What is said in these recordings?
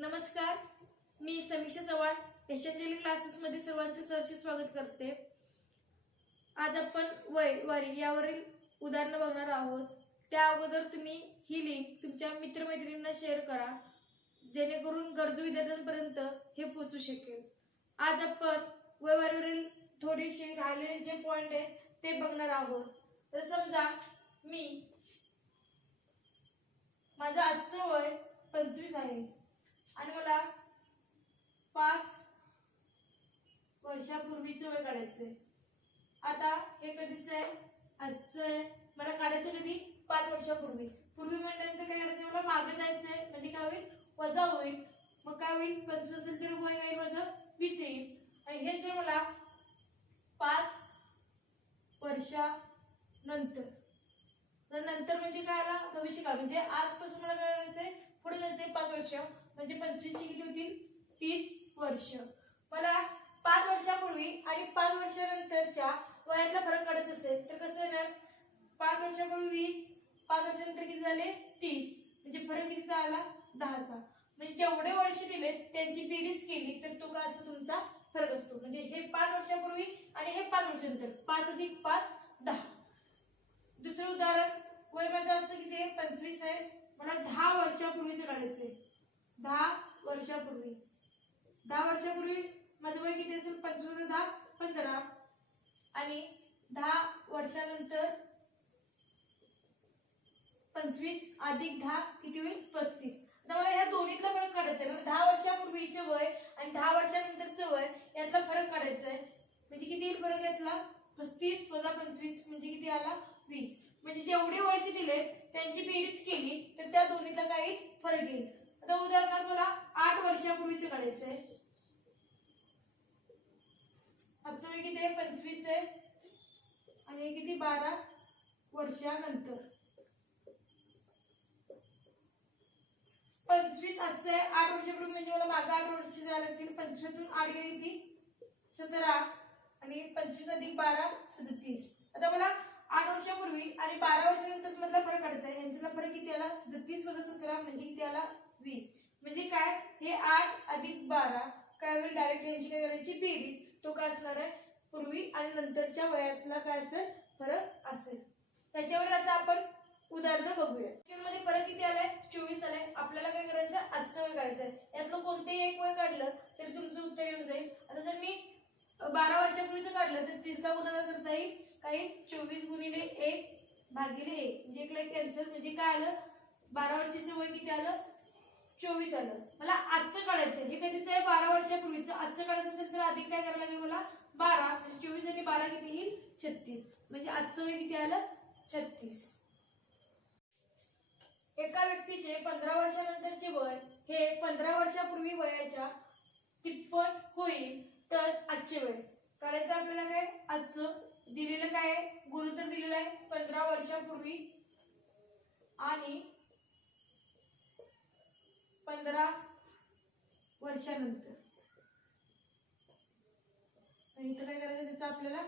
नमस्कार, मी समीक्षा चव्हाण यशांजली क्लासेसमध्ये सर्वांचे सहर्ष स्वागत करते। आज आपण वय वारी यावरील उदाहरण बघणार आहोत। त्या अगोदर तुम्ही ही लिंक तुमच्या मित्रमैत्रिणींना शेअर करा, जेणेकरून गरजू विद्यार्थ्यांपर्यंत हे पोहोचू शकेल। आज आपण वय वारीवरील थोडेसे राहिलेले जे पॉइंट आहेत ते बघणार आहोत। तर समजा माझं आजचं वय 25 आहे आणि मला 5 वर्षापूर्वीचं वय काढायचंय। आता हे कधीच आहे, आजचं आहे, मला काढायचं कधी 5 वर्षापूर्वी। पूर्वी म्हटल्यानंतर काय करायचं, मला मागे जायचंय, म्हणजे काय होईल, वजा होईल। मग काय होईल, 25 असेल तर वय येईल माझं 20 येईल। आणि हे जर मला 5 वर्षानंतर, तर नंतर म्हणजे काय आला, भविष्यकाळ, म्हणजे आजपासून मला काय करायचंय, पुढे जायचंय 5 वर्ष, म्हणजे 25 ची किती होतील, 30 वर्ष। मला 5 वर्षापूर्वी आणि 5 वर्षानंतरच्या वयातला फरक काढायचा असेल तर कसं येणार, 5 वर्षापूर्वी 20, 5 वर्षानंतर किती झाले 30, म्हणजे फरक कितीचा आला, 10चा। म्हणजे जेवढे वर्ष दिले त्यांची बेरीज केली तर तो काय असतो, तुमचा फरक असतो। म्हणजे हे 5 वर्षापूर्वी आणि हे 5 वर्षानंतर, 5 अधिक 5 10। दुसरं उदाहरण, वय माझं आजचं किती आहे, 25 आहे, मला 10 वर्षापूर्वीचं काढायचंय। 10 वर्षापूर्वी माझं वय किती असेल, 25 10 15, आणि 10 वर्षानंतर 25 अधिक 10 किती होईल, 35। आता मला ह्या दोन्हीतला फरक काढायचा आहे। 10 वर्षापूर्वीचे वय आणि 10 वर्षानंतरचं वय यातला फरक काढायचा आहे। म्हणजे किती येईल फरक यातला, 35 वजा 25 म्हणजे किती आला, 20। म्हणजे जेवढे वर्ष दिले त्यांची बेरीज केली तर त्या दोन्हीतला काही फरक येईल। आता उदाहरणार्थ मला 8 वर्षापूर्वीचं काढायचं आहे। आजचं वय किती आहे, 25 आहे, आणि हे किती 12 वर्षानंतर। 25 आजचं आहे, 8 वर्षापूर्वी म्हणजे मला मागे 8 वर्ष जायला लागतील। 25तून 8 गेली किती, 17, आणि 25 अधिक 12 37। आता मला 8 वर्षापूर्वी आणि 12 वर्षानंतर मधला फरक काढायचा आहे। यांच्यातला फरक किती आला, 37 वजा 17 म्हणजे किती आला, 20। म्हणजे काय, हे 8 अधिक 12 काय होईल, डायरेक्ट यांची काय करायची बेरीज, तो काय असणार आहे, पूर्वी आणि नंतरच्या वयातला काय असेल, फरक असेल। त्याच्यावर आता आपण उदाहरण बघूया। मध्ये फरक किती आलाय, 24 आलाय। आपल्याला काय करायचं, आजचं वय काढायचंय। यातलं कोणतेही एक वय काढलं तरी तुमचं उत्तर येऊन जाईल। आता जर मी 12 वर्षापूर्वीचं काढलं तर तिसरा गुणाकार करता येईल, काही 24 गुणिले 1 भागिले 1, म्हणजे एक लाईक कॅन्सल। म्हणजे काय आलं, 12 वर्षाचं वय किती आलं, 24 आलं। मला आजचं काढायचं, हे कधीच आहे, 12 वर्षापूर्वीचं। आजचं काढायचं असेल तर अधिक काय करायला लागेल मला, 12, म्हणजे 24 आणि 12 किती येईल, 36, म्हणजे आजचं वय किती आलं, 36। एका व्यक्तीचे 15 वर्षानंतरचे वय हे 15 वर्षापूर्वी वयाच्या तिप्पट होईल तर आजचे वय काढायचं आपल्याला। काय, आजचं दिलेलं काय आहे, गुणोत्तर दिलेलं आहे 15 वर्षापूर्वी आणि 15 वर्षानंतर, आणि इथं काय करायचं, त्याचा आपल्याला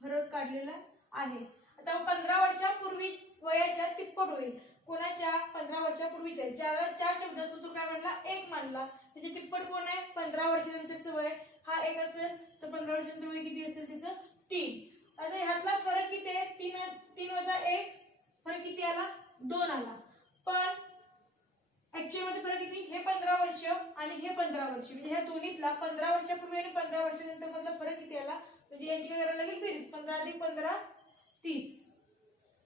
फरक काढलेला आहे। आता 15 वर्षापूर्वी वयाच्या तिप्पट होईल, कोणाच्या, 15 वर्षापूर्वीच्या। ज्याला 4 शब्द असतो तो काय म्हणला, 1 मानला। त्याचे तिप्पट कोण आहे, 15 वर्षानंतरचं वय, हा 1 असेल तर 15 वर्षानंतर वय किती असेल त्याचं, 3। आता ह्यातला फरक किती आहे, 3 वजा 1, फरक किती आला, 2 आला। पण ऍक्च्युअल मध्ये फरक किती, हे 15 वर्ष आणि हे 15 वर्ष, म्हणजे ह्या दोन्हीतला 15 वर्षापूर्वी आणि 15 वर्षानंतर मधला फरक किती आला, म्हणजे यांची काय करायला लागेल बेरीज, 15 अधिक 15 30।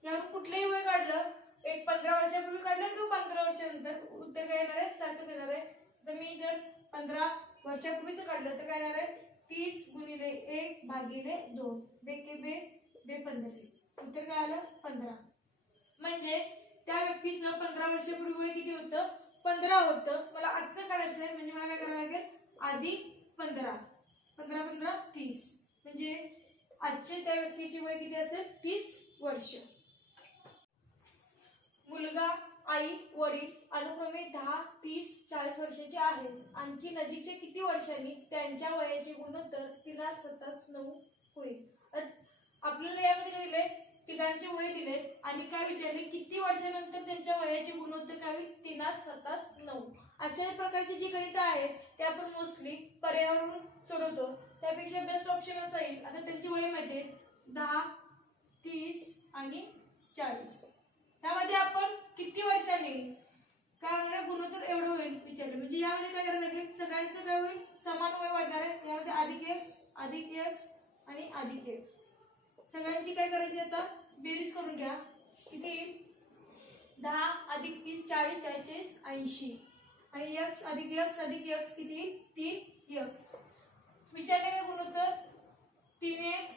यावरून कुठलंही वय काढलं, एक 15 वर्षापूर्वी काढलं किंवा 15 वर्षानंतर, उत्तर काय येणार आहे, सारखंच येणार आहे। तर मी जर 15 वर्षापूर्वीचं काढलं तर काय येणार आहे, 30 गुणिले 1 भागिले 2, बेके बे 15, उत्तर काय आलं, 15। म्हणजे त्या व्यक्तीचं 15 वर्षापूर्वी वय किती होतं, 15 होतं। मला आजचं काढायचं आहे, म्हणजे मला काय करावं लागेल, अधिक 15, 15 15 30, म्हणजे आजचे त्या व्यक्तीचे वय किती असेल, 30 वर्ष। मुलगा, आई, वडील अनुक्रमे 10, 30, 40 वर्षाचे आहेत। आणखी नजीकचे किती वर्षांनी त्यांच्या वयाचे गुणोत्तर 3,7,9 होईल। आपल्याला यामध्ये काय दिले, तिघांचे वय दिले आणि काय विचारले, किती वर्षानंतर त्यांच्या वयाचे गुणोत्तर काय होईल, 3,7,9। अशा अशा प्रकारची जी गणितं आहेत ते आपण मोस्टली पर्यावरून सोडवतो. त्यापेक्षा बेस्ट ऑप्शन असा येईल. आता त्यांची वय माहिती आहे 10, 30 आणि 40. त्यामध्ये आपण किती वर्षांनी काय होणार गुणोत्तर एवढं होईल विचारलं. म्हणजे यामध्ये काय करायला लागेल सगळ्यांचं काय होईल समान वय वाढणार आहे. यामध्ये अधिक x आणि अधिक x सगळ्यांची काय करायची आता बेरीज करून घ्या. किती येईल 10 अधिक 30 40 40 80 आणि x अधिक x किती येईल 3x. विचारले काय गुणोत्तर 3x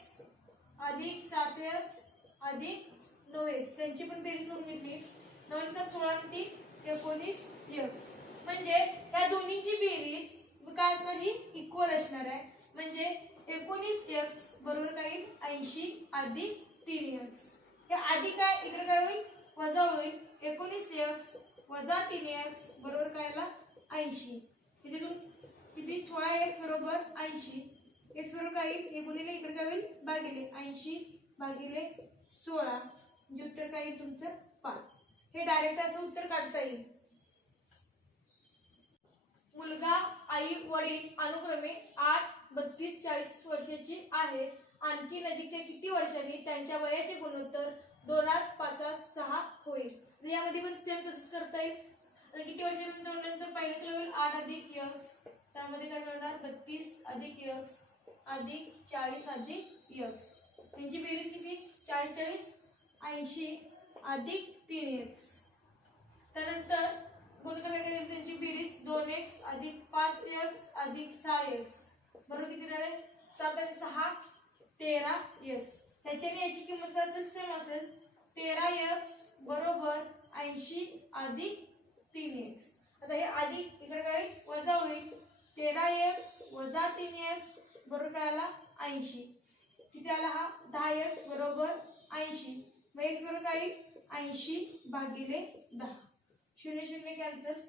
अधिक 7x अधिक 9x त्यांची पण बेरीज करून घेतली. 9 7 16 आणि 19x. म्हणजे या दोन्हीची बेरीज काय असणार ही इक्वल असणार आहे. म्हणजे 19x बरोबर काय येईल 80 अधिक 3x. हे अधिक आहे इकडे काय होईल वजा होईल 19x वजा 3x बरोबर काय आला 80. त्याच्यातून किती 16x बरोबर 80. x बरोबर काय येईल हे गुणिले इकडे काय होईल भागिले 80 भागिले 16 म्हणजे उत्तर काय येईल तुमचं 5. हे डायरेक्ट असं उत्तर काढता येईल. मुलगा आई वडील अनुक्रमे 8 32 40 वर्षाची आहे. आणखी नजीकच्या किती वर्षांनी त्यांच्या वयाचे गुणोत्तर 2 5 6 होईल. यामध्ये पण सेम तसंच करता येईल. आणि किती वर्षानंतर पहिलं काय होईल 8 अधिक x त्यामध्ये काय करणार 32 अधिक x अधिक 40 अधिक x त्यांची बेरीज किती 40 40 80 अधिक 3x. त्यानंतर गुणोत्तर काय केले त्यांची बेरीज 2x अधिक 5x अधिक 6x बरोबर किती झाले 7 आणि 6 13x. त्याच्याने याची किंमत काय असेल सेम असेल 13x बरोबर 80 अधिक 3x. आता हे अधिक इकडे काय वजा होईल 13x वजा 3x बरोबर काय आला 80. किती आला हा 10x बरोबर 80. मग x बरोबर काय 80 भागिले 10 0 0 कॅन्सल.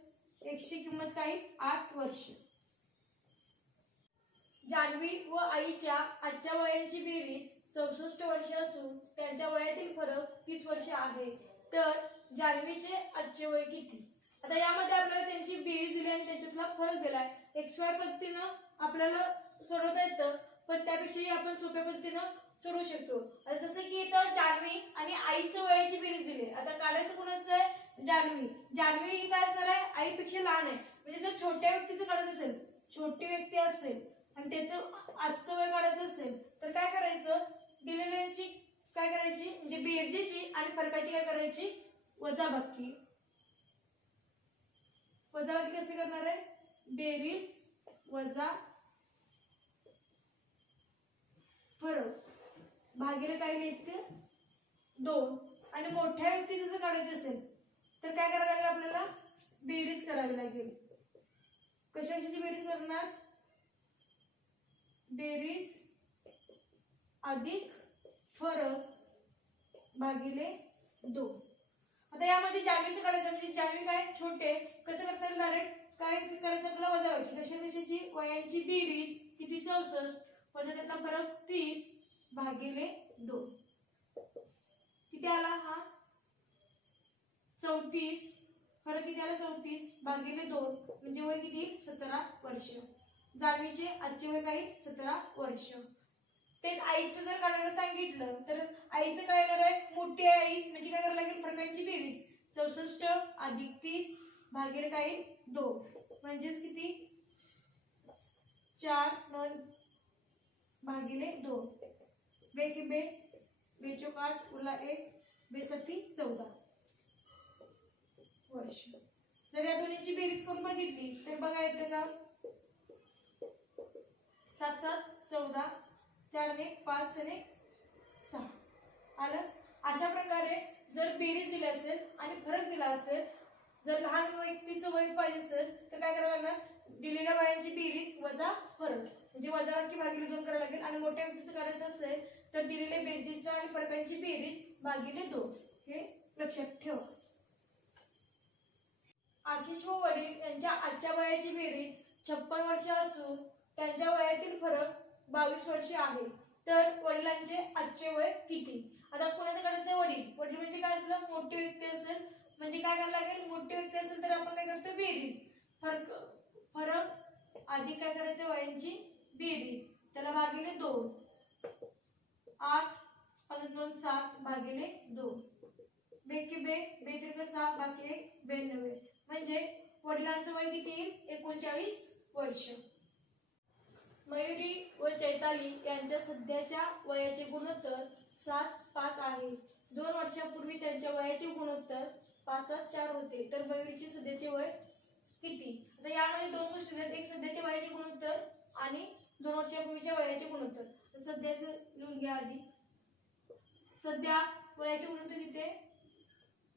x ची किंमत काय 8 वर्ष. जान्हवी व आईच्या आजच्या वयांची बेरीज 64 वर्षे असून त्यांच्या वयातील फरक 30 वर्षे आहे. तर जान्हवीचे आजचे वय किती. आता यामध्ये आपल्याला त्यांची बेरीज दिली आणि त्याच्यातला फरक दिलाय. XY पद्धतीनं आपल्याला सोडवता येतं पण त्यापेक्षाही आपण सोप्या पद्धतीनं सोडवू शकतो. आता जसं की इथं जान्हवी आणि आईचं वयाची बेरीज दिली. आता काढायचं कोणाचं आहे जान्हवी ही काय असणार आहे आईपेक्षा लहान आहे. म्हणजे जर छोट्या व्यक्तीचं काढायचं असेल छोटी व्यक्ती असेल आणि त्याचं आजचं वय काढायचं असेल तर काय करायचं दिलेल्यांची काय करायची म्हणजे बेरजेची आणि फरकाची काय करायची वजाबाकी कशी करणार आहे बेरीज वजा फरक भागिले काय लिहायचं 2. आणि मोठ्या व्यक्तीचं जर काढायचं असेल तर काय करावं लागेल आपल्याला बेरीज करावी लागेल. कशाची बेरीज करणार बेरीज अधिक फरक भागिले 2. आता यामध्ये जान्हवीचं काढायचं म्हणजे जान्हवी काय छोटे कसं करता येईल डायरेक्ट काय करायचं आपल्याला वजाबाकी कशाची वयांची बेरीज किती 64 वजा त्यातला फरक 30 भागिले 2 किती आला हा 34. फरक किती आला 34 भागिले 2 म्हणजे वय किती 17 वर्ष. जान्हवीचे आजचे वय काही 17 वर्ष. तेच आईचं जर काढायला सांगितलं तर आईचं काय येणार आहे मोठी आई म्हणजे काय करायला लागेल फरकांची बेरीज 64 अधिक 30 भागिले काय 2 म्हणजेच किती 4 9 भागिले 2 बे की बे 2 चौक 8 उरला 1 2 सत्ती 14 वर्ष. जर या दोन्हीची बेरीज करून बघितली तर बघा येतं का 7 7 14 4 1 5 आणि 6 आलं. अशा प्रकारे जर बेरीज दिली असेल आणि फरक दिला असेल जर लहान व्यक्तीचं वय पाहिजे असेल तर काय करावं लागणार दिलेल्या वयांची बेरीज वजा फरक म्हणजे वजाबाकी भागिले 2 करावं लागेल. आणि मोठ्या व्यक्तीचं करायचं असेल तर दिलेल्या बेरजेच्या आणि फरकांची बेरीज भागिले 2 हे लक्षात ठेवा. आशिष व वडील यांच्या आजच्या वयाची बेरीज 56 वर्ष असून त्यांच्या वयातील फरक 22 वर्षे आहे. तर वडिलांचे आजचे वय किती. आता कोणाचं काढायचं वडील म्हणजे काय असलं मोठी व्यक्ती असेल म्हणजे काय करायला लागेल मोठी व्यक्ती असेल तर आपण काय करतो बेरीज फरक अधिक काय करायचं वयांची बेरीज, त्याला भागिले 2, 8 5 2 7 भागिले 2, बेकी बे, बेत्रिक 6 भागिले 92, म्हणजे वडिलांचं वय किती येईल 39 वर्ष. मयुरी व चैताली यांच्या सध्याच्या वयाचे गुणोत्तर 7:5 आहे. 2 वर्षापूर्वी त्यांच्या वयाचे गुणोत्तर 5:4 होते, तर मयुरीचे सध्याचे वय किती? आता यामध्ये दोन गोष्टी आहेत, एक सध्याच्या वयाचे गुणोत्तर आणि 2 वर्षापूर्वीच्या वयाचे गुणोत्तर. तर सध्याचं लिहून घ्या आधी. सध्या वयाचे गुणोत्तर किती आहे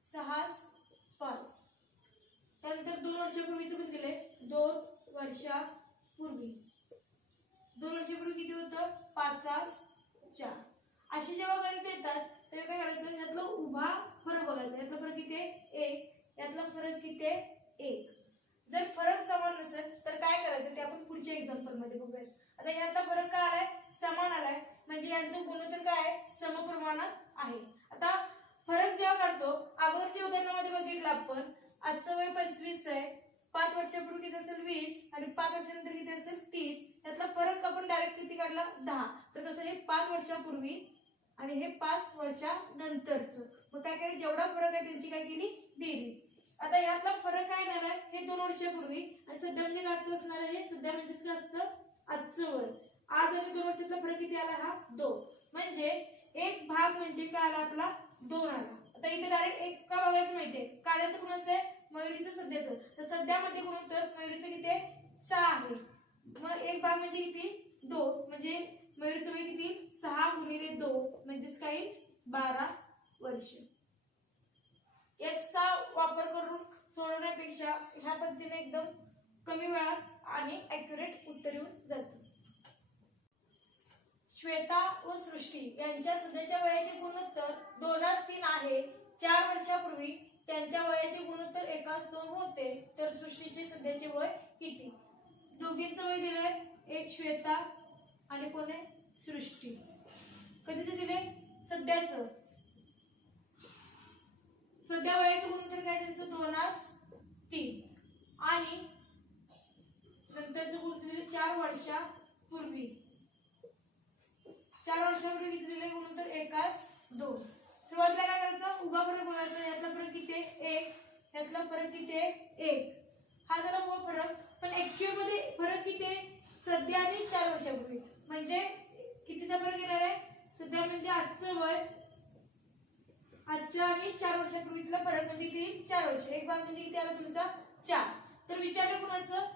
6:5. त्यानंतर 2 वर्षापूर्वीचं पण दिलंय 2 वर्षापूर्वी. 2 वर्षापूर्वी किती होतं 5:4. अशी जेव्हा गणित येतात तेव्हा काय करायचं, यातला उभा फरक बघायचा. यातला फरक किती आहे 1, यातला फरक किती आहे 1. जर फरक समान नसेल तर काय करायचं ते आपण पुढच्या एक्झाम्पल मध्ये बघूया. आता यातला फरक काय आलाय समान आलाय, म्हणजे यांचं गुणोत्तर काय आहे समप्रमाणात आहे. आता फरक जेव्हा काढतो, अगोदरच्या उदाहरणामध्ये बघितलं आपण, आजचं वय 25 आहे, 5 वर्षापूर्वी किती असेल 20 आणि 5 वर्षानंतर किती असेल 30. त्यातला फरक आपण डायरेक्ट किती काढला 10. तर कसं हे 5 वर्षापूर्वी आणि हे 5 वर्षानंतरचं, मग काय केलं जेवढा फरक आहे त्यांची काय केली बेरीज. आता यातला फरक काय येणार आहे हे 2 वर्षापूर्वी आणि सध्या म्हणजे आजचं असणार आहे. सध्या म्हणजे काय असतं आजचं वय. आज आणि 2 वर्षातला फरक किती आला हा 2, म्हणजे एक भाग म्हणजे काय आला आपला 2 आला. आता इथे डायरेक्ट एक का बघायचं माहितीये, काढायचं कोणाचं आहे मयुरीचं सध्याचं. तर सध्यामध्ये गुणोत्तर मयुरीचं किती आहे 6 आहे, मग एक भाग म्हणजे किती 2, म्हणजे मयुरीचं वय किती 6 गुणिले 2 म्हणजेच काही 12 वर्ष. एक्सचा वापर करून सोडवण्यापेक्षा ह्या पद्धतीने एकदम कमी वेळात आणि ॲक्युरेट उत्तर येऊन जातं. श्वेता व सृष्टी यांच्या सध्याच्या वयाचे गुणोत्तर 2:3 आहे. 4 वर्षापूर्वी त्यांच्या वयाचे गुणोत्तर 1:2 होते, तर सृष्टीचे सध्याचे वय किती? दोघींचं वय दिलंय, एक श्वेता आणि कोण आहे सृष्टी. कधीच दिले सध्याचं. सध्या वयाचे गुणोत्तर काय त्यांचं 2:3 आणि नंतरचं गुणोत्तर दिले 4 वर्षापूर्वी. 4 वर्षापूर्वी किती दिले गुणोत्तर 1:2. सुरुवातीला काय करायचं उभा फरक बघायचा. यातला फरक किती आहे 1, यातला फरक किती आहे 1. हा झाला उभा फरक, पण ऍक्च्युअल मध्ये फरक किती आहे सध्या आणि 4 वर्षापूर्वी, म्हणजे कितीचा फरक येणार आहे सध्या म्हणजे आजचं वय, आजच्या आणि 4 वर्षापूर्वीतला फरक म्हणजे किती 4 वर्ष. एक भाग म्हणजे किती आला तुमचा 4. तर विचारलं कोणाचं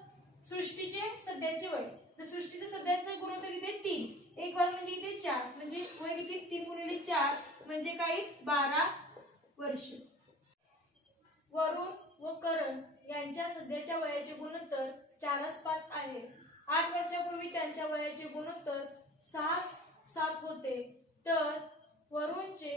सृष्टीचे सध्याचे वय. तर सृष्टीचं सध्याचं गुणोत्तर किती आहे 3, एक भाग म्हणजे किती 4, म्हणजे वय किती 3 गुणिले 4 म्हणजे काही 12 वर्ष. वरुण व करण यांच्या सध्याच्या वयाचे गुणोत्तर 4:5 आहे. 8 वर्षापूर्वी त्यांच्या वयाचे गुणोत्तर 6:7 होते, तर वरुणचे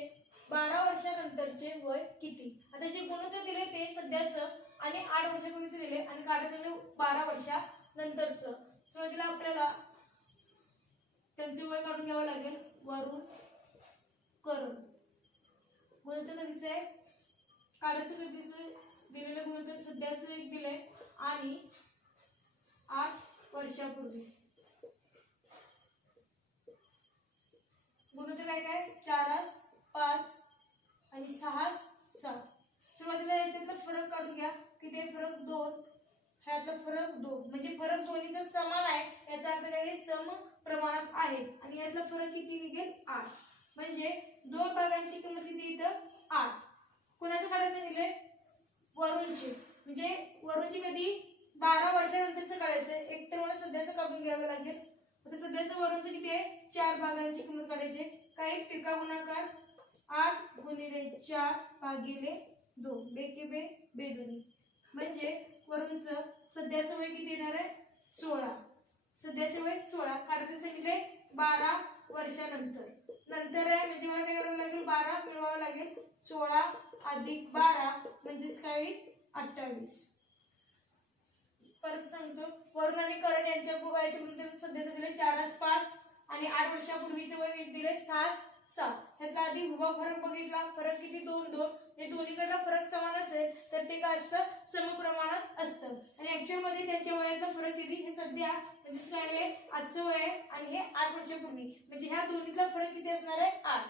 12 वर्षानंतरचे वय किती? आता जे गुणोत्तर दिले ते सध्याचं आणि 8 वर्षापूर्वीचे दिले आणि काढायचं 12 वर्षानंतरचं. सुरुवातीला आपल्याला त्यांचे वय काढून घ्यावं लागेल. वरुण करण गुणोत्तर कधीचं आहे काढायचं कधीचं दिलेलं गुणोत्तर सध्याचं एक दिलंय आणि 8 वर्षापूर्वी गुणोत्तर काय काय 4:5 आणि 6:7. सुरुवातीला याच्यातला फरक काढून घ्या. किती फरक 2, ह्यातला फरक 2, म्हणजे फरक दोन्हीचा समान आहे, याचा अर्थ काय सम प्रमाणात आहे. आणि यातला फरक किती निघेल 8, म्हणजे 2 भागांची किंमत किती इथं 8. कोणाचं काढायचं सांगितलंय वरुणचे, म्हणजे वरुणची कधी 12 वर्षानंतरचं काढायचं. एक तर मला सध्याचं काढून घ्यावं लागेल. आता सध्याचं वरुणचं किती आहे 4 भागांची किंमत काढायची. काही तिरका गुणाकार 8 गुणिले 4 भागिले 2, बेके बे बेदोनी, म्हणजे वरुणचं सध्याचं वय किती येणार आहे 16. सध्याचं वय 16 काढायचं सांगितले 12 वर्षानंतर. नंतर आहे म्हणजे मला काय करावं लागेल 12 मिळवावं लागेल. 16 अधिक 12 म्हणजेच काय 28. परत सांगतो वरुण आणि करण यांच्या वयाचे गुणोत्तर सध्याचं दिले 4:5 आणि 8 वर्षापूर्वीचं वय दिले 6:7. ह्यातला आधी उभा फरक बघितला, फरक किती 2, हे दोन्हीकडला फरक समान असेल तर ते काय असतं, समप्रमाणात असतं. आणि ऍक्च्युअल मध्ये त्यांच्या वयातला फरक किती, हे सध्या म्हणजेच काय आहे, आजचं वय आहे आणि हे 8 वर्षापूर्वी, म्हणजे ह्या दोन्हीतला फरक किती असणार आहे, 8.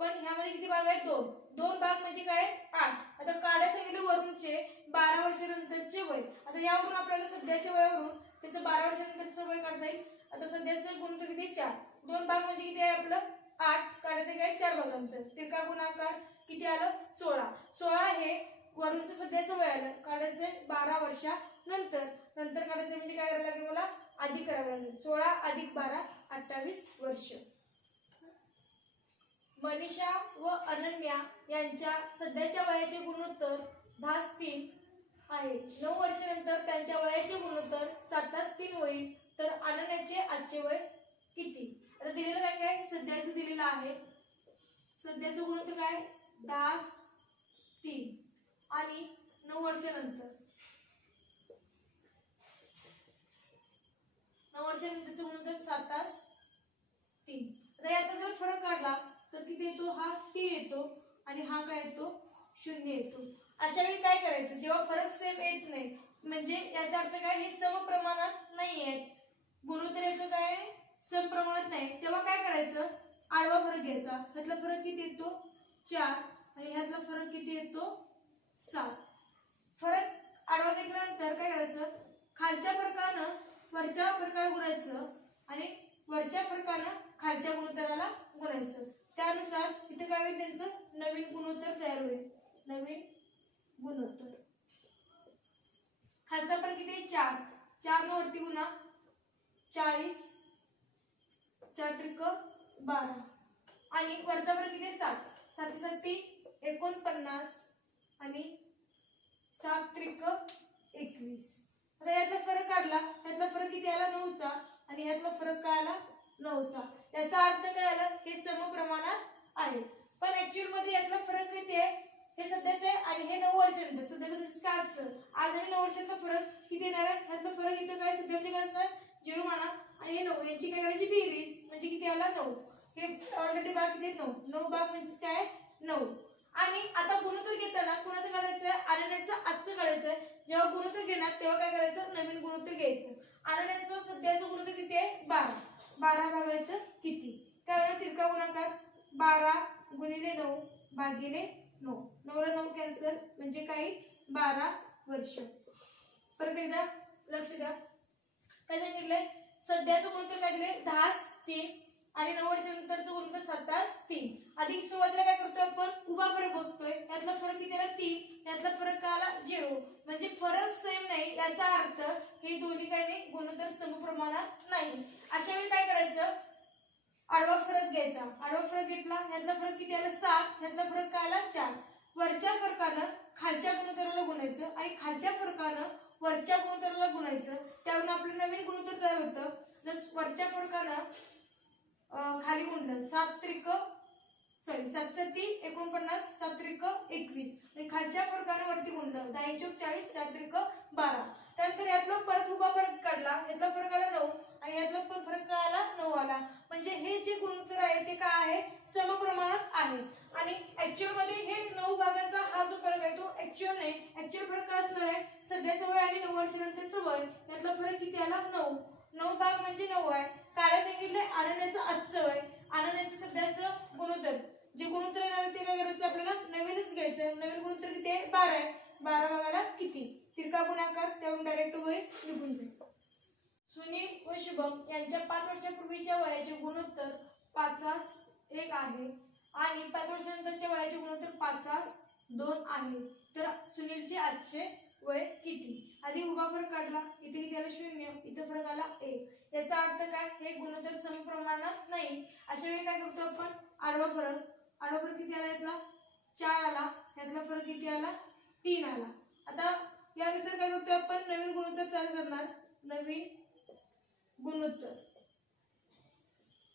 पण ह्यामध्ये किती भाग आहेत, 2. 2 भाग म्हणजे काय, 8. आता काढायचं सांगितलं वरूनचे 12 वर्षानंतरचे वय. आता यावरून आपल्याला सध्याच्या वयावरून त्याचं 12 वर्षानंतरचं वय काढता येईल. आता सध्याचं गुणोत्तर किती, 4. 2 भाग म्हणजे किती आहे आपलं, 8. काढायचं काय, 4 भागांचं. तिरका गुणाकार किती आलं, 16. 16 हे वरूनचं सध्याचं वय आलं, काढायचं 12 वर्षानंतर. नंतर काढायचं म्हणजे काय करायला लागेल मला, अधिक करावं लागेल. 16 अधिक 12 28 वर्ष. मनीषा व अनन्या यांच्या सध्याच्या वयाचे गुणोत्तर 10:3 आहे. 9 वर्षानंतर त्यांच्या वयाचे गुणोत्तर 7:3 होईल. तर अनन्याचे आजचे वय किती. आता दिलेलं काय काय, सध्याचं दिलेलं आहे. सध्याचं गुणोत्तर काय, 10:3 आणि 9 वर्षानंतर. 9 वर्षानंतरचं गुणोत्तर 7:3. आता याचा जर फरक काढला तर किती येतो, हा 3 येतो आणि हा काय येतो, 0 येतो. अशा वेळी काय करायचं, जेव्हा फरक सेम येत नाही म्हणजे याचा अर्थ काय, हे समप्रमाणात नाही आहेत, गुणोत्तर याचं काय समप्रमाणात नाही, तेव्हा काय करायचं, आडवा फरक घ्यायचा. ह्यातला फरक किती येतो, 4 आणि ह्यातला फरक किती येतो, 7. फरक आडवा घेतल्यानंतर काय करायचं, खालच्या फरकानं वरच्या फरकाला गुणायचं आणि वरच्या फरकानं खालच्या गुणोत्तराला गुणायचं. त्यानुसार इथे काय होईल, त्यांचं नवीन गुणोत्तर तयार होईल. नवीन गुणोत्तर खालचा फरक किती, 4. 4 न वरती गुणा, 40 4 त्रिक 12 आणि वरचा फरक किती, 7. 7 7 49 आणि 7 त्रिक 21. आता यातला फरक काढला, यातला फरक किती आला, 9चा आणि यातला फरक काय आला, 9चा. याचा अर्थ काय आला, हे समप्रमाणात आहेत. पण ऍक्च्युअल मध्ये यातला फरक किती आहे, हे सध्याचं आहे आणि हे 9 वर्षानंतर. सध्याचं म्हणजे काय, आजचं. आज आणि 9 वर्षांचा फरक किती येणार आहे, ह्यातला फरक इथं काय, सध्या म्हणजे काय असणार, 0 म्हणा आणि हे 9 यांची काय करायची बेरीज म्हणजे किती आला, 9. हे ऑलरेडी भाग किती, 9. 9 भाग म्हणजे काय, 9. आणि आता गुणोत्तर घेताना कोणाचं काढायचं आहे, अनन्याचं आजचं काढायचं आहे. जेव्हा गुणोत्तर घेणार तेव्हा काय करायचं, नवीन गुणोत्तर घ्यायचं. अनन्याचं सध्याचं गुणोत्तर किती आहे, 12. 12 भागायचं किती, काय होणार, तिरका गुणाकार 12 गुणिले 9 भागिले 9. 9 ला 9 कॅन्सल म्हणजे काही 12 वर्ष. परत एकदा लक्ष द्या, काय सांगितलंय, सध्याचं गुणोत्तर काय दिले, 10:3 आणि 9 वर्षानंतरचं गुणोत्तर 7:3. अधिक सुरुवातीला काय करतोय आपण, उभा फरक बघतोय. यातला फरक किती आला, 3. यातला फरक काय आला, 0. म्हणजे फरक सेम नाही, याचा अर्थ हे दोन्ही काय नाही, गुणोत्तर समप्रमाणात नाही. अशा वेळी काय करायचं, आडवा फरक घ्यायचा. आडवा फरक घेतला, यातला फरक किती आला, 7. यातला फरक काय आला, 4. वरच्या फरकानं खालच्या गुणोत्तराला गुणायचं आणि खालच्या फरकानं वरच्या गुणोत्तराला गुणायचं. त्यावरून आपलं नवीन गुणोत्तर तयार होतं. वरच्या फरकानं खाली गुणलं, 7 त्रिक 49 7 त्रिक 21 आणि खालच्या फरकाने वरती गुणलं, 10 चौक 40 4 त्रिक 12. त्यानंतर यातला परत उभा फरक काढला, यातला फरक आला 9 आणि यातला पण फरक काय आला, 9 आला. म्हणजे हे जे गुणोत्तर आहे ते काय आहे, समप्रमाणात आहे. आणि ऍक्च्युअल मध्ये हे 9 भागाचा हा जो फरक आहे तो ऍक्च्युअल नाही. ऍक्च्युअल फरक काय असणार आहे, सध्याचं वय आणि 9 वर्षानंतरचं वय, यातला फरक किती आला, 9. 9 भाग म्हणजे 9 आहे. काय सांगितलंय, अनन्याचं आजचं वय, अनन्याचं सध्याचं गुणोत्तर. जे गुणोत्तर येणार ते काय करायचं, आपल्याला नवीनच घ्यायचं. नवीन गुणोत्तर किती आहे, 12 आहे. 12 भागाला किती, तिरका गुणाकार, त्यावरून डायरेक्ट वय निघून जाईल. सुनील व शुभम यांच्या 5 वर्षापूर्वीच्या वयाचे गुणोत्तर 5:1 आहे आणि 5 वर्षानंतरच्या वयाचे गुणोत्तर 5:2 आहे. तर सुनीलचे आजचे वय किती. आधी उभा फरक काढला, इथे किती आला, 0. इथे फरक आला 1. याचा अर्थ काय, हे गुणोत्तर समप्रमाणात नाही. अशा वेळी काय करतो आपण, आडवा फरक. आडवा फरक किती आला, यातला 4 आला, यातला फरक किती आला, 3 आला. आता यानुसार काय करतो आपण, नवीन गुणोत्तर तयार करणार. नवीन गुणोत्तर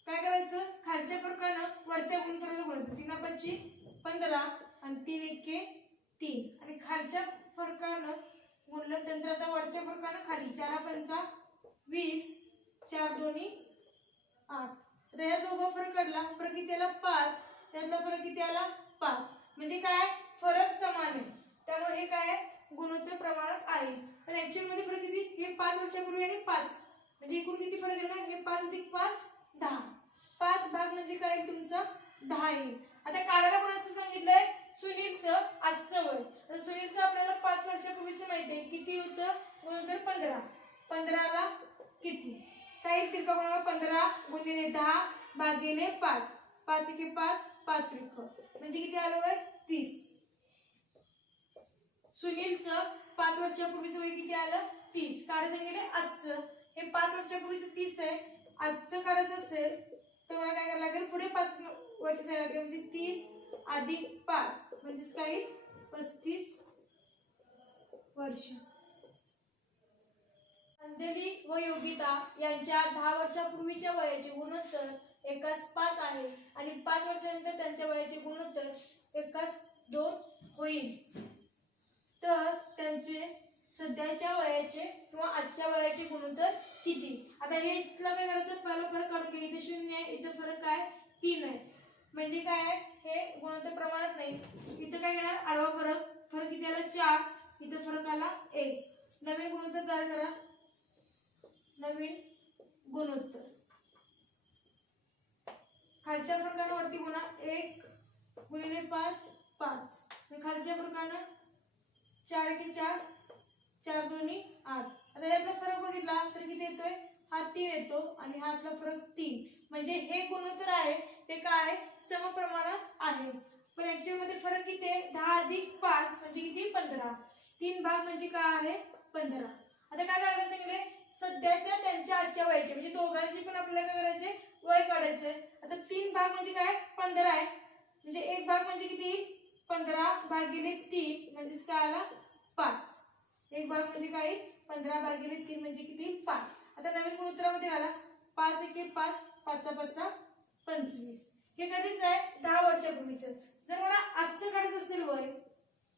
काय करायचं, खालच्या फरकानं वरच्या गुणोत्तराला गुणायचं. 3 5 15 आणि 3 1 3 आणि खालच्या फरकानं गुणलं. नंतर आता वरच्या फरकानं खाली 4 5 20 4 2 8. तर यातला उभा फरक काढला, फरक किती आला, 5. त्यातला फरक किती आला, 5. म्हणजे काय, फरक समान आहे, त्यामुळे हे काय आहे, गुणोत्तर प्रमाणात आहे. पण ऍक्च्युअल मध्ये फरक किती, हे 5 वर्षापूर्वी आणि 5 म्हणजे एकूण किती फरक येणार, हे 5 अधिक 5 10. 5 भाग म्हणजे काय तुमचा 10 येईल. आता काढायला कोणाचं सांगितलंय, सुनीलचं आजचं वय. तर सुनीलचं आपल्याला 5 वर्षापूर्वीचं माहिती आहे, किती होतं गुणोत्तर 15. 15ला किती काय येईल, तिरका गुणाकार 15 गुणिले 10 भागिले 5. 5 एके 5, 5 त्रिक म्हणजे किती आलं वय 30. सुनीलचं 5 वर्षापूर्वीचं वय किती आलं 30. काढायला सांगितले आजचं, हे 5 वर्षापूर्वीचं 30 आहे, आजचं काढायचं असेल तर मला काय करायला लागेल, पुढे 5 वर्ष जायला लागेल, म्हणजे 30 अधिक 5 म्हणजेच काय 35 वर्ष. अंजली व योगिता यांच्या 10 वर्षापूर्वीच्या वयाचे गुणोत्तर 1:5 आहे आणि 5 वर्षानंतर त्यांच्या वयाचे गुणोत्तर 1:2 होईल. तर त्यांचे सध्याच्या वयाचे किंवा आजच्या वयाचे गुणोत्तर किती. आता हे इथलं काय करायचं, पहिला फरक काढून घ्या. इथे 0 आहे, इथं फरक काय 3 आहे, म्हणजे काय आहे, हे गुणोत्तर प्रमाणात नाही. इथं काय करणार, आडवा फरक, फरक किती आला 4, इथं फरक आला 1. नवीन गुणोत्तर तयार करा, नवीन गुणोत्तर. खालच्या फरकानं वरती गुणा, 1 गुणिले 5 5, खालच्या फरकानं 4 एके 4, 4 दोन्ही 8. आता यातला फरक बघितला तर किती येतोय, हा 3 येतो आणि हातला फरक 3. म्हणजे हे गुणोत्तर आहे ते काय समप्रमाणात आहे. पण ऍक्च्युअल मध्ये फरक किती आहे, 10 अधिक 5 म्हणजे किती 15. 3 भाग म्हणजे काय आहे 15. आता काय करायला सांगितले, सध्याच्या त्यांच्या आजच्या वयाचे म्हणजे दोघांची पण आपल्याला काय करायचे, वय काढायचंय. आता 3 भाग म्हणजे काय 15 आहे, म्हणजे एक भाग म्हणजे किती 15 भागिले 3 म्हणजेच काय आला 5. एक भाग म्हणजे काय 15 भागिले 3 म्हणजे किती 5. आता नवीन गुणोत्तरामध्ये आला 5 एके 5, 5 5 25. हे कधीच आहे 10 वर्षापूर्वीचं. जर मला आजचं काढायचं असेल वय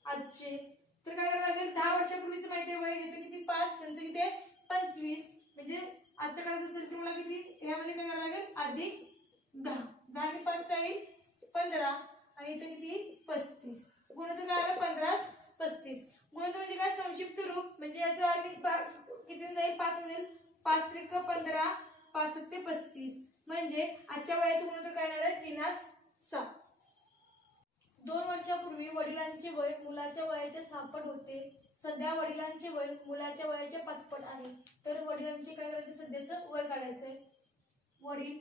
आजचे, तर काय करावं लागेल, 10 वर्षापूर्वीचं माहिती आहे वय, ह्याचं किती 5, त्यांचं किती आहे 25. म्हणजे आजचं काढायचं असेल की मला किती, ह्यामध्ये काय करावं लागेल अधिक 10. 10 आणि 5 काय येईल 15 आणि इथे किती 35. गुणोत्तर काय आलं 15 35. गुणोत्तर म्हणजे काय संक्षिप्त रूप, म्हणजे याचं आणि किती जाईल 5 जाईल, 5 त्रिक 15, 5 सत्ते 35. म्हणजे आजच्या वयाचे गुणोत्तर काय येणार आहे 3:6. 2 वर्षापूर्वी वडिलांचे वय मुलाच्या वयाच्या 6 पट होते. सध्या वडिलांचे वय मुलाच्या वयाच्या 5 पट आहे. तर वडिलांचे काय करायचं, सध्याचं वय काढायचंय. वडील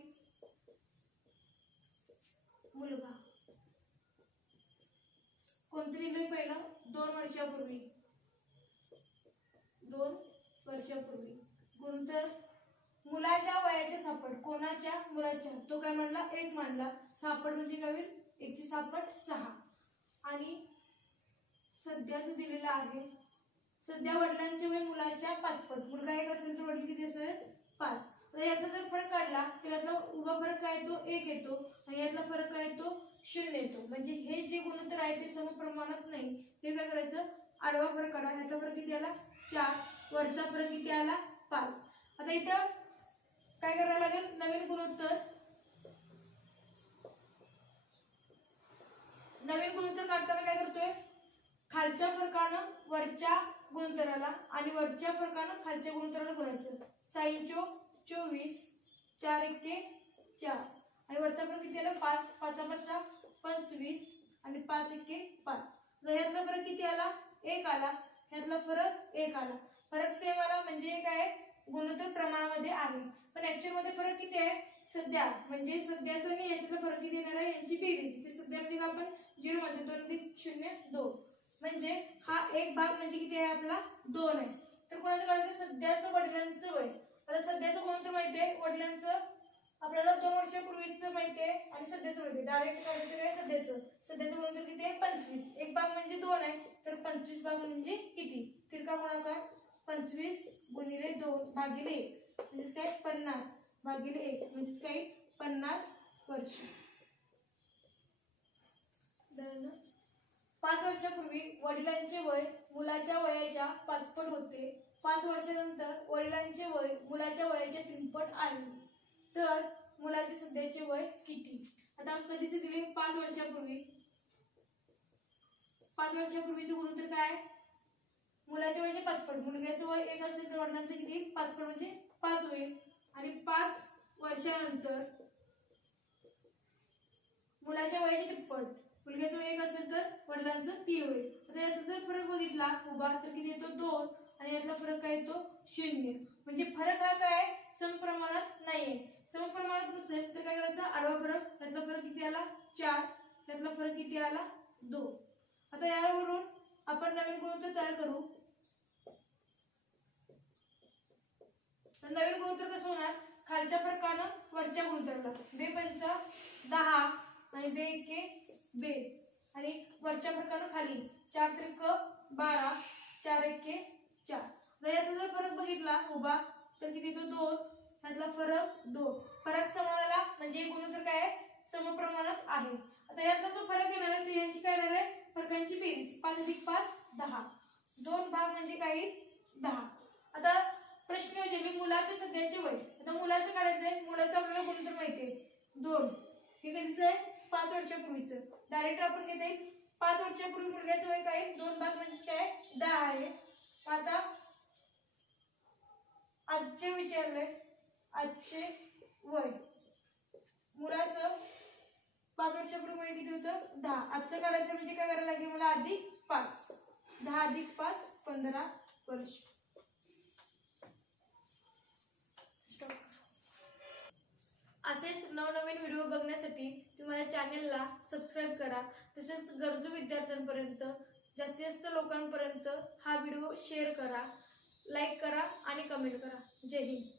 मुलगा कोणतं दिलंय पहिलं 2 वर्षापूर्वी. 2 वर्षापूर्वी गुणोत्तर मुलाच्या वयाच्या 6 पट, कोणाच्या मुलाच्या, तो काय म्हणला 1 मानला. 6 पट म्हणजे काय होईल 1 ची 6 पट 6. आणि सध्याचं दिलेलं आहे, सध्या वडिलांचे वय मुलाच्या 5 पट. मुलगा 1 असेल तर वडील किती असणार 5. तर यातला जर फरक काढला तर यातला उभा फरक काय येतो 1 येतो आणि यातला फरक काय येतो 0 येतो. म्हणजे हे जे गुणोत्तर आहे ते समप्रमाणात नाही. ते काय करायचं, आडवा फरक काढा, यातला फरक किती आला 4, वरचा फरक किती आला 5. आता इथं काय करायला लागेल, नवीन गुणोत्तर. नवीन गुणोत्तर काढताना काय करतोय, खालच्या फरकानं वरच्या गुणोत्तराला आणि वरच्या फरकानं खालच्या गुणोत्तराला गुणायचं. 6 चोक 24, 4 एके 4 आणि वरचा फरक किती आला 5, 5 5 25 आणि 5 एके 5. ह्यातला फरक किती आला 1 आला, ह्यातला फरक 1 आला. फरक सेम आला म्हणजे काय गुणोत्तर प्रमाणामध्ये आहे. पण ऍक्च्युअल मध्ये फरक किती आहे, सध्या म्हणजे सध्याचा आणि याच्यातला फरक किती येणार आहे, यांची बेरीज. ते सध्या म्हणजे आपण 0 म्हणतो, 2 अधिक 0 2. म्हणजे हा एक भाग म्हणजे किती आहे आपला 2 आहे. तर कोणाचं काढायचं, सध्याचं वडिलांचं वय. आता सध्याचं कोणतं माहिती आहे, वडिलांचं आपल्याला 2 वर्षापूर्वीचं माहिती आहे आणि सध्याचं माहिती आहे. डायरेक्ट काढायचं काय सध्याचं गुणोत्तर किती आहे 25. एक भाग म्हणजे 2 आहे, तर 25 भाग म्हणजे किती, तिरका गुणाकार 25 गुणिले 2 भागिले 1 म्हणजे काय 50 भागिले 1 म्हणजे काय 50 वर्ष. 5 वर्षापूर्वी वडिलांचे वय मुलाच्या वयाच्या 5 पट होते. 5 वर्षानंतर वडिलांचे वय मुलाच्या वयाच्या 3 पट आहे. तर मुलाचे सध्याचे वय किती. आता कधीचे दिले 5 वर्षापूर्वी. 5 वर्षापूर्वीचं गुणोत्तर काय आहे? मुलाच्या वयाचे 5 पट. मुलग्याचं वय 1 असेल तर वडिलांचं किती? 5 पट म्हणजे 5 होईल. आणि 5 वर्षानंतर मुलाच्या वयाचे तिप्पट. मुलग्याचं वय 1 असेल तर वडिलांचं 3 होईल. आता याचा जर फरक बघितला उभा तर किती येतो? 2. आणि यातला फरक काय येतो? 0. म्हणजे फरक हा काय समप्रमाणात नाहीये. समप्रमाणात नसेल तर काय करायचं? आडवा फरक. यातला फरक किती आला? 4. यातला फरक किती आला? 2. आता यावरून आपण नवीन गुणोत्तर तयार करू. नवीन गुणोत्तर कसं होणार? खालच्या फरकानं वरच्या गुणोत्तराला. 2 पंचा 10 आणि 2 एके 2 आणि वरच्या फरकानं खाली 4 त्रिक 12 4 एके 4. जर यातला जर फरक बघितला उभा तर किती येतो? 2. यातला फरक 2. फरक समान आला म्हणजे गुणोत्तर काय आहे? समप्रमाणात आहे. आता यातला जो फरक येणार आहे ते यांची काय येणार आहे? फरकांची बेरीज. 5 अधिक 5 10. 2 भाग म्हणजे काय? 10. आता प्रश्न योजले मुलाचे सध्याचे वय. आता मुलाचं काढायचं आहे. मुलाचं आपल्याला गुणोत्तर माहिती आहे 2. हे कधीच आहे? 5 वर्षापूर्वीचं. डायरेक्ट आपण घेता येईल 5 वर्षापूर्वी मुलग्याचं वय काय? 2 भाग म्हणजे काय? 10 आहे. आता आजचे विचारले आजचे वय. मुलाचं 5 वर्षापूर्वी वय किती होतं? 10. आजचं काढायचं म्हणजे काय करायला लागेल मला? अधिक 5. 10 अधिक 5 15 वर्ष. असेच नवनवीन व्हिडिओ बघण्यासाठी तुम्ही माझ्या चॅनलला सबस्क्राईब करा. तसेच गरजू विद्यार्थ्यांपर्यंत जास्तीत जास्त लोकांपर्यंत हा व्हिडिओ शेअर करा, लाईक करा आणि कमेंट करा. जय हिंद.